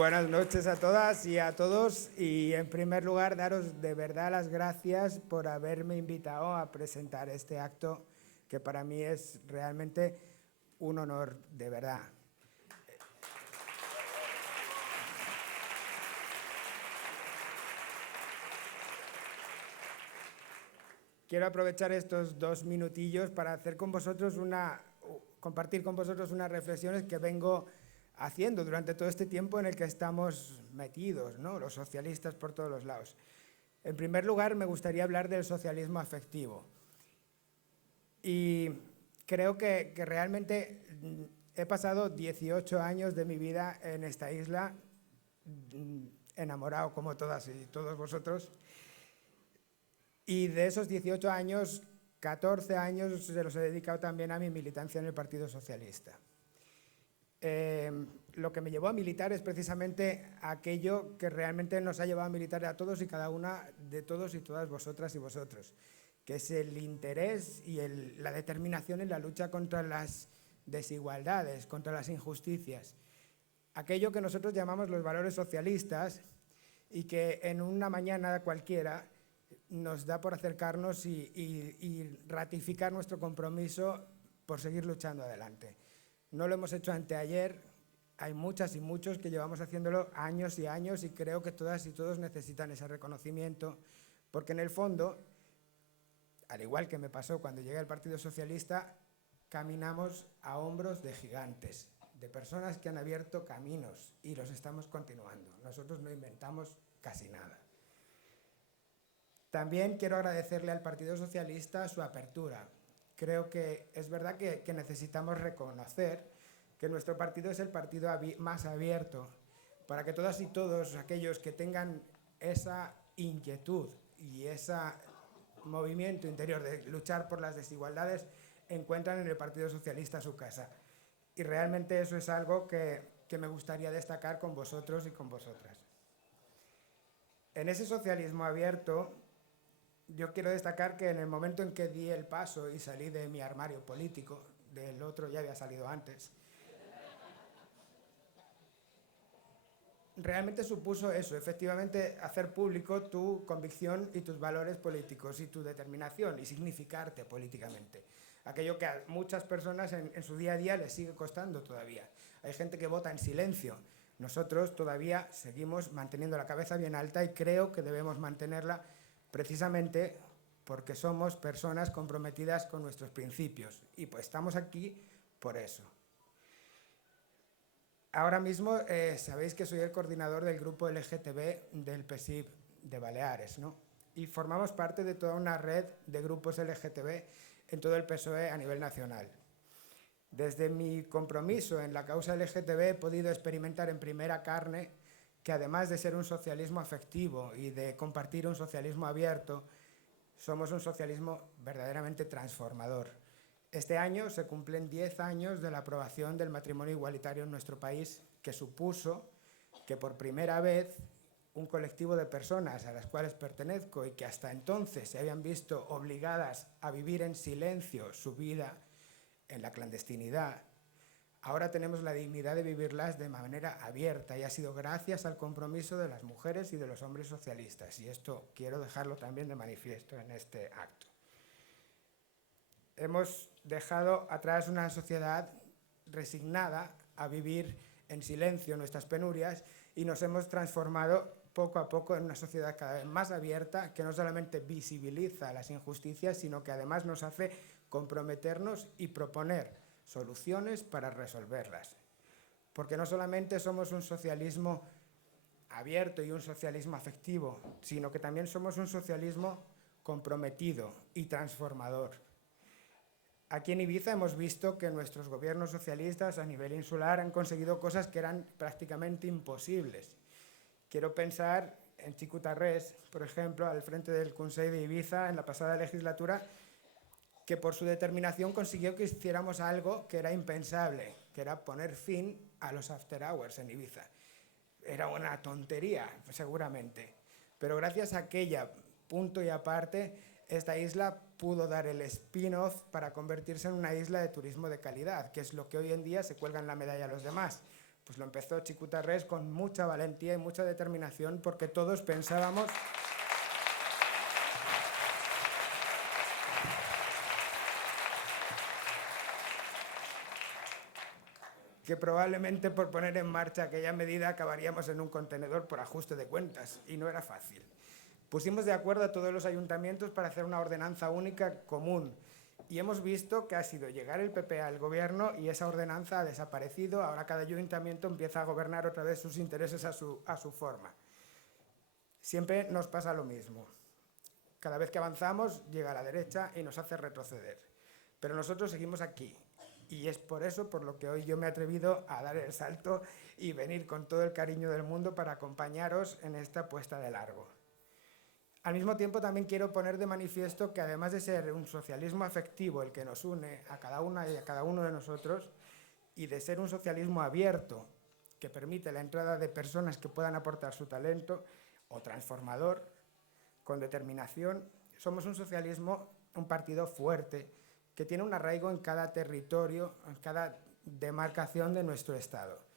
Buenas noches a todas y a todos, y en primer lugar daros de verdad las gracias por haberme invitado a presentar este acto que para mí es realmente un honor, de verdad. Quiero aprovechar estos 2 minutillos para hacer con vosotros compartir con vosotros unas reflexiones que vengo haciendo durante todo este tiempo en el que estamos metidos, ¿no? Los socialistas por todos los lados. En primer lugar, me gustaría hablar del socialismo afectivo. Y creo que realmente he pasado 18 años de mi vida en esta isla, enamorado como todas y todos vosotros. Y de esos 18 años, 14 años se los he dedicado también a mi militancia en el Partido Socialista. Lo que me llevó a militar es precisamente aquello que realmente nos ha llevado a militar a todos y cada una de todos y todas vosotras y vosotros, que es el interés y la determinación en la lucha contra las desigualdades, contra las injusticias. Aquello que nosotros llamamos los valores socialistas y que en una mañana cualquiera nos da por acercarnos y ratificar nuestro compromiso por seguir luchando adelante. No lo hemos hecho anteayer, hay muchas y muchos que llevamos haciéndolo años y años y creo que todas y todos necesitan ese reconocimiento, porque en el fondo, al igual que me pasó cuando llegué al Partido Socialista, caminamos a hombros de gigantes, de personas que han abierto caminos y los estamos continuando. Nosotros no inventamos casi nada. También quiero agradecerle al Partido Socialista su apertura. Creo que es verdad que necesitamos reconocer que nuestro partido es el partido más abierto para que todas y todos aquellos que tengan esa inquietud y ese movimiento interior de luchar por las desigualdades encuentran en el Partido Socialista su casa. Y realmente eso es algo que me gustaría destacar con vosotros y con vosotras. En ese socialismo abierto, yo quiero destacar que en el momento en que di el paso y salí de mi armario político, del otro ya había salido antes, realmente supuso eso, efectivamente hacer público tu convicción y tus valores políticos y tu determinación y significarte políticamente. Aquello que a muchas personas en su día a día les sigue costando todavía. Hay gente que vota en silencio. Nosotros todavía seguimos manteniendo la cabeza bien alta y creo que debemos mantenerla precisamente porque somos personas comprometidas con nuestros principios y pues estamos aquí por eso. Ahora mismo sabéis que soy el coordinador del grupo LGTB del PSIB de Baleares, ¿no? Y formamos parte de toda una red de grupos LGTB en todo el PSOE a nivel nacional. Desde mi compromiso en la causa LGTB he podido experimentar en primera carne que además de ser un socialismo afectivo y de compartir un socialismo abierto, somos un socialismo verdaderamente transformador. Este año se cumplen 10 años de la aprobación del matrimonio igualitario en nuestro país, que supuso que por primera vez un colectivo de personas a las cuales pertenezco y que hasta entonces se habían visto obligadas a vivir en silencio su vida en la clandestinidad, ahora tenemos la dignidad de vivirlas de manera abierta y ha sido gracias al compromiso de las mujeres y de los hombres socialistas. Y esto quiero dejarlo también de manifiesto en este acto. Hemos dejado atrás una sociedad resignada a vivir en silencio nuestras penurias y nos hemos transformado poco a poco en una sociedad cada vez más abierta que no solamente visibiliza las injusticias, sino que además nos hace comprometernos y proponer soluciones para resolverlas. Porque no solamente somos un socialismo abierto y un socialismo afectivo, sino que también somos un socialismo comprometido y transformador. Aquí en Ibiza hemos visto que nuestros gobiernos socialistas a nivel insular han conseguido cosas que eran prácticamente imposibles. Quiero pensar en Xico Tarrés, por ejemplo, al frente del Consell de Ibiza en la pasada legislatura, que por su determinación consiguió que hiciéramos algo que era impensable, que era poner fin a los after hours en Ibiza. Era una tontería, seguramente, pero gracias a aquella punto y aparte, esta isla pudo dar el spin-off para convertirse en una isla de turismo de calidad, que es lo que hoy en día se cuelga en la medalla a los demás. Pues lo empezó Chico Tarrés con mucha valentía y mucha determinación, porque todos pensábamos que probablemente por poner en marcha aquella medida acabaríamos en un contenedor por ajuste de cuentas, y no era fácil. Pusimos de acuerdo a todos los ayuntamientos para hacer una ordenanza única común, y hemos visto que ha sido llegar el PP al gobierno y esa ordenanza ha desaparecido. Ahora cada ayuntamiento empieza a gobernar otra vez sus intereses a su forma. Siempre nos pasa lo mismo. Cada vez que avanzamos llega a la derecha y nos hace retroceder. Pero nosotros seguimos aquí. Y es por eso por lo que hoy yo me he atrevido a dar el salto y venir con todo el cariño del mundo para acompañaros en esta puesta de largo. Al mismo tiempo también quiero poner de manifiesto que además de ser un socialismo afectivo el que nos une a cada una y a cada uno de nosotros, y de ser un socialismo abierto que permite la entrada de personas que puedan aportar su talento, o transformador, con determinación, somos un socialismo, un partido fuerte, que tiene un arraigo en cada territorio, en cada demarcación de nuestro Estado.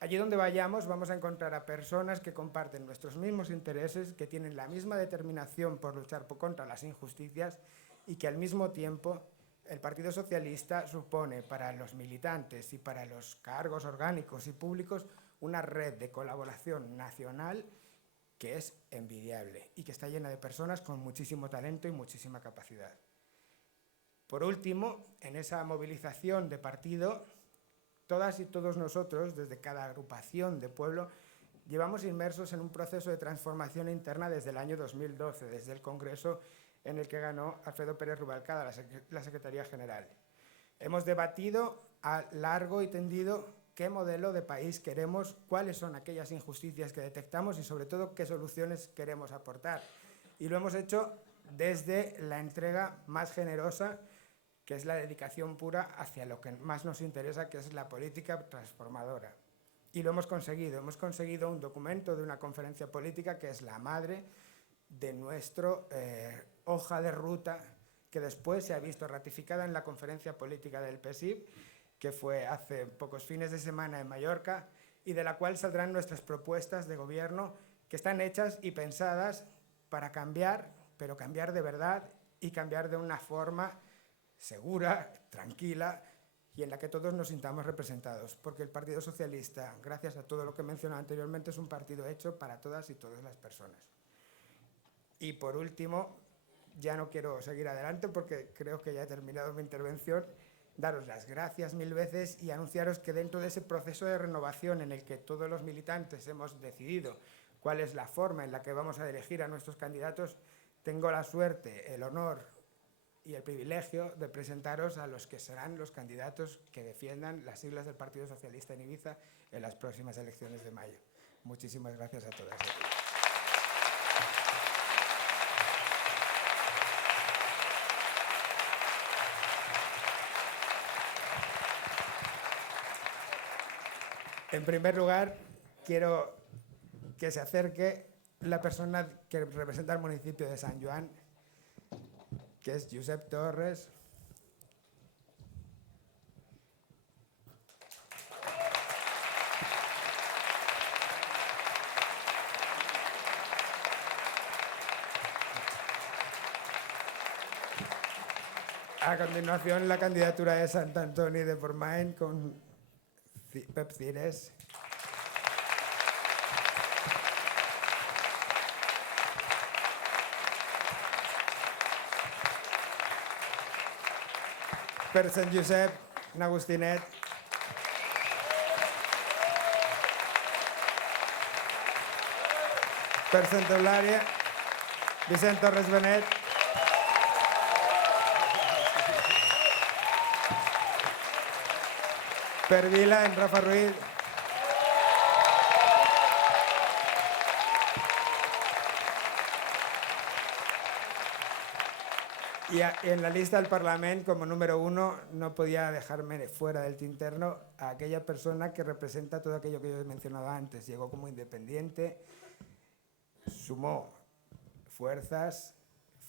Allí donde vayamos vamos a encontrar a personas que comparten nuestros mismos intereses, que tienen la misma determinación por luchar contra las injusticias, y que al mismo tiempo el Partido Socialista supone para los militantes y para los cargos orgánicos y públicos una red de colaboración nacional que es envidiable y que está llena de personas con muchísimo talento y muchísima capacidad. Por último, en esa movilización de partido, todas y todos nosotros, desde cada agrupación de pueblo, llevamos inmersos en un proceso de transformación interna desde el año 2012, desde el congreso en el que ganó Alfredo Pérez Rubalcaba la Secretaría General. Hemos debatido a largo y tendido qué modelo de país queremos, cuáles son aquellas injusticias que detectamos y sobre todo qué soluciones queremos aportar. Y lo hemos hecho desde la entrega más generosa, que es la dedicación pura hacia lo que más nos interesa, que es la política transformadora. Y lo hemos conseguido un documento de una conferencia política que es la madre de nuestra hoja de ruta, que después se ha visto ratificada en la conferencia política del PSIB, que fue hace pocos fines de semana en Mallorca, y de la cual saldrán nuestras propuestas de gobierno, que están hechas y pensadas para cambiar, pero cambiar de verdad y cambiar de una forma segura, tranquila, y en la que todos nos sintamos representados, porque el Partido Socialista, gracias a todo lo que he mencionado anteriormente, es un partido hecho para todas y todas las personas. Y por último, ya no quiero seguir adelante porque creo que ya he terminado mi intervención, daros las gracias mil veces y anunciaros que dentro de ese proceso de renovación en el que todos los militantes hemos decidido cuál es la forma en la que vamos a elegir a nuestros candidatos, tengo la suerte, el honor y el privilegio de presentaros a los que serán los candidatos que defiendan las siglas del Partido Socialista en Ibiza en las próximas elecciones de mayo. Muchísimas gracias a todas y a todos. En primer lugar, quiero que se acerque la persona que representa al municipio de Sant Joan, que es Josep Torres. A continuación, la candidatura de Sant Antoni de Portmany con Pep Cires. Per Sant Josep, n'Agostinet. Per Santa Eulàlia, Vicent Torres Benet. Per Vila, en Rafa Ruiz. Y en la lista del Parlamento, como número 1, no podía dejarme fuera del tinterno a aquella persona que representa todo aquello que yo he mencionado antes. Llegó como independiente, sumó fuerzas,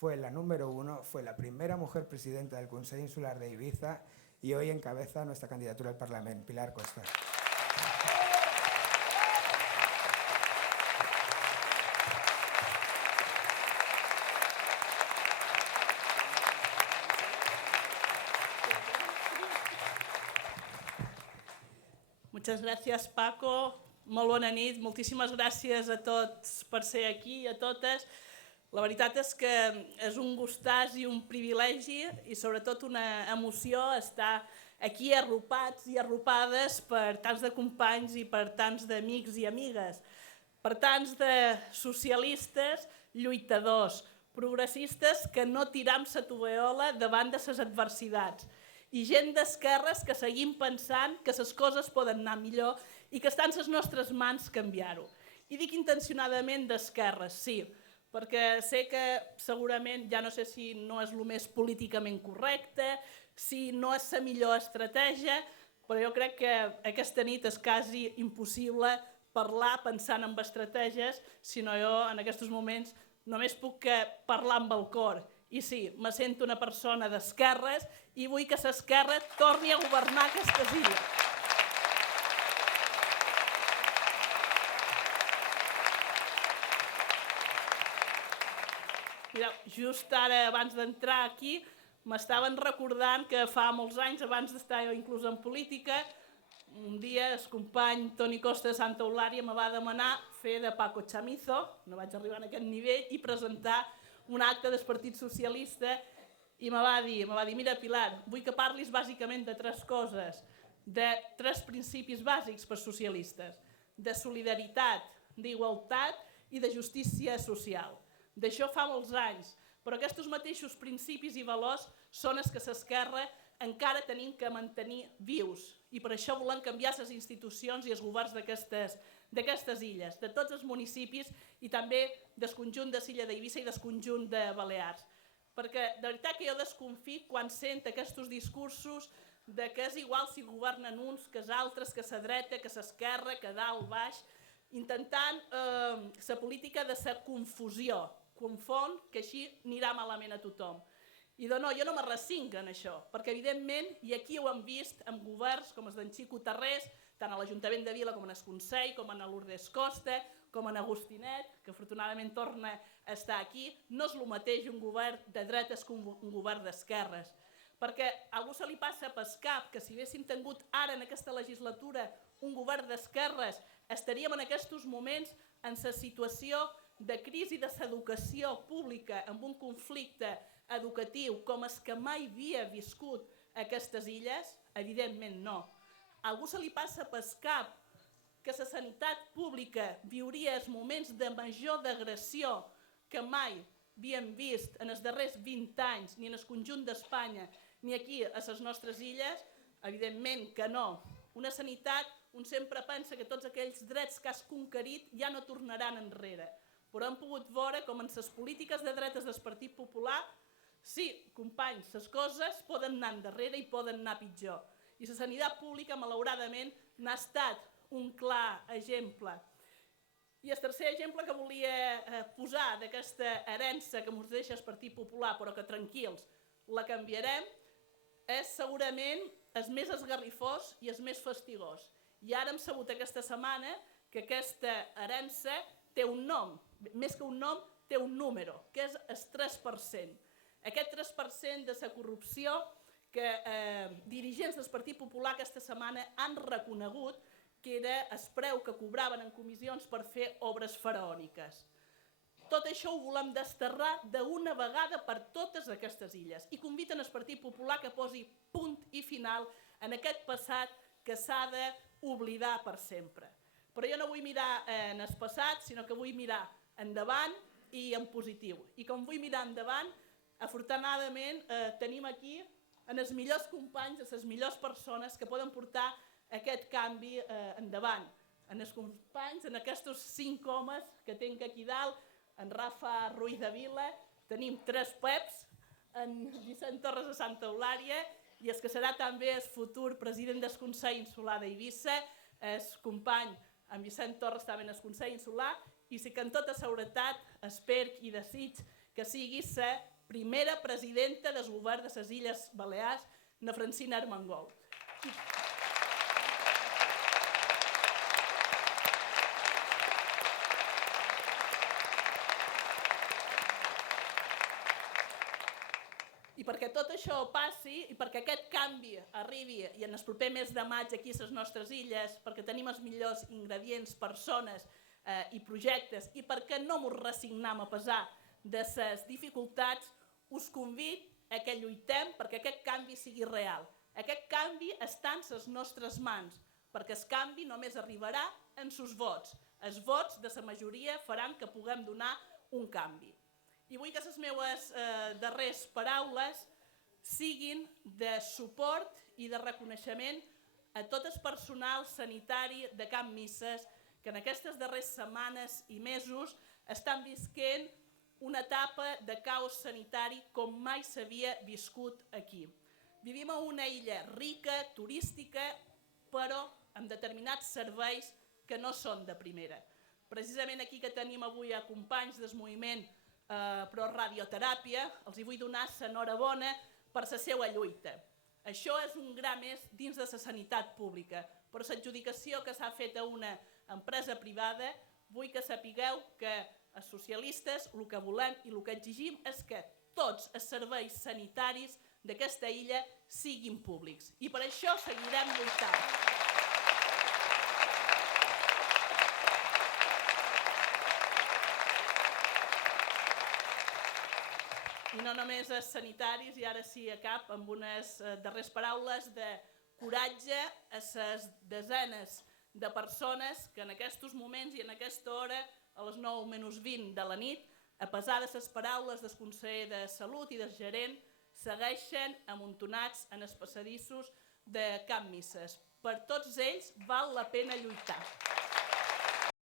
fue la número 1, fue la primera mujer presidenta del Consell Insular de Ibiza y hoy encabeza nuestra candidatura al Parlamento, Pilar Costa. Muchas gracias, Paco. Molt bona nit. Moltíssimes gràcies a tots per ser aquí, a totes. La veritat és que és un gustàs i un privilegi i sobretot una emoció estar aquí arropats i arropades per tants de companys i per tants d'amics i amigues, per tants de socialistes, lluitadors, progressistes que no tiram sa tovallola davant de ses adversitats i gent d'esquerres que seguim pensant que les coses poden anar millor i que està en les nostres mans canviar-ho. I dic intencionadament d'esquerres, sí, perquè sé que segurament, ja no sé si no és el més políticament correcte, si no és la millor estratègia, però jo crec que aquesta nit és quasi impossible parlar pensant en estratègies, sinó jo en aquests moments només puc parlar amb el cor. I sí, me sento una persona d'esquerres i vull que l'esquerra torni a governar aquestes illes. Mireu, just ara, abans d'entrar aquí, m'estaven recordant que fa molts anys, abans d'estar jo inclús en política, un dia el company Toni Costa de Santa Eulària me va demanar fer de Paco Chamizo, no vaig arribar a aquest nivell, i presentar un acte del Partit Socialista i me va dir, mira Pilar, vull que parlis bàsicament de tres coses, de tres principis bàsics per socialistes, de solidaritat, d'igualtat i de justícia social. D'això fa molts anys, però aquests mateixos principis i valors són els que l'esquerra encara tenim que mantenir vius i per això volem canviar les institucions i els governs d'aquestes illes, de tots els municipis i també del conjunt de l'illa d'Eivissa i del conjunt de Balears. Perquè de veritat que jo desconfio quan sent aquests discursos de que és igual si governen uns que els altres, que la dreta, que l'esquerra, que dalt, baix, intentant la política de la confusió, confon que així anirà malament a tothom. I no, jo no me recinc en això, perquè evidentment, i aquí ho hem vist amb governs com els d'en Xico Tarrés, tant a l'Ajuntament de Vila com en el Consell, com en Lourdes Costa, com en Agostinet, que afortunadament torna a estar aquí, no és el mateix un govern de dretes que un govern d'esquerres. Perquè a algú se li passa pel cap que si haguéssim tingut ara en aquesta legislatura un govern d'esquerres, estaríem en aquests moments en la situació de crisi de l'educació pública amb un conflicte educatiu com el que mai havia viscut aquestes illes? Evidentment no. A algú se li passa pel cap que la sanitat pública viuria els moments de major d'agressió que mai havíem vist en els darrers 20 anys, ni en el conjunt d'Espanya, ni aquí a les nostres illes? Evidentment que no. Una sanitat, un sempre pensa que tots aquells drets que has conquerit ja no tornaran enrere. Però hem pogut veure com en les polítiques de dretes del Partit Popular, sí, companys, les coses poden anar endarrere i poden anar pitjor. I la sanitat pública, malauradament, n'ha estat un clar exemple. I el tercer exemple que volia posar d'aquesta herència que ens deixa el Partit Popular, però que tranquils, la canviarem, és segurament el més esgarrifós i el més fastigós. I ara hem sabut aquesta setmana que aquesta herència té un nom, més que un nom, té un número, que és el 3%. Aquest 3% de la corrupció que dirigents del Partit Popular aquesta setmana han reconegut que era el preu que cobraven en comissions per fer obres faraòniques. Tot això ho volem desterrar d'una vegada per totes aquestes illes i conviden el Partit Popular que posi punt i final en aquest passat que s'ha d'oblidar per sempre. Però jo no vull mirar en el passat, sinó que vull mirar endavant i en positiu. I com vull mirar endavant, afortunadament tenim aquí en els millors companys, les millors persones que poden portar aquest canvi endavant. En els companys, en aquests 5 homes que tinc aquí dalt, en Rafa Ruiz de Vila, tenim 3 Peps, en Vicent Torres de Santa Eulària i el que serà també el futur president del Consell Insular d'Eivissa, el company en Vicent Torres també en el Consell Insular, i sí que en tota seguretat espero i desig que sigui la primera presidenta del govern de les Illes Balears, na Francina Armengol. I I perquè tot això passi i perquè aquest canvi arribi i en el proper mes de maig aquí a les nostres illes, perquè tenim els millors ingredients, persones i projectes i perquè no ens resignem a pesar de les dificultats, us convido a que lluitem perquè aquest canvi sigui real. Aquest canvi està en les nostres mans, perquè el canvi només arribarà en els vots. Els vots de la majoria faran que puguem donar un canvi. I vull que les meves darreres paraules siguin de suport i de reconeixement a tot el personal sanitari de Can Misses que en aquestes darreres setmanes i mesos estan visquent una etapa de caos sanitari com mai s'havia viscut aquí. Vivim a una illa rica, turística, però amb determinats serveis que no són de primera. Precisament aquí que tenim avui a companys del moviment pro radioteràpia, els vull donar l'enhorabona per la seva lluita. Això és un gra més dins de la sanitat pública, però l'adjudicació que s'ha fet a una empresa privada, vull que sapigueu que els socialistes el que volem i el que exigim és que tots els serveis sanitaris d'aquesta illa siguin públics. I per això seguirem lluitant. I no només els sanitaris, i ara sí acab amb unes darreres paraules de coratge a les desenes de persones que en aquests moments i en aquesta hora, a les 9:20 de la nit, a pesar de les paraules del conseller de Salut i del gerent, segueixen amuntonats en els passadissos de Can Misses. Per tots ells val la pena lluitar.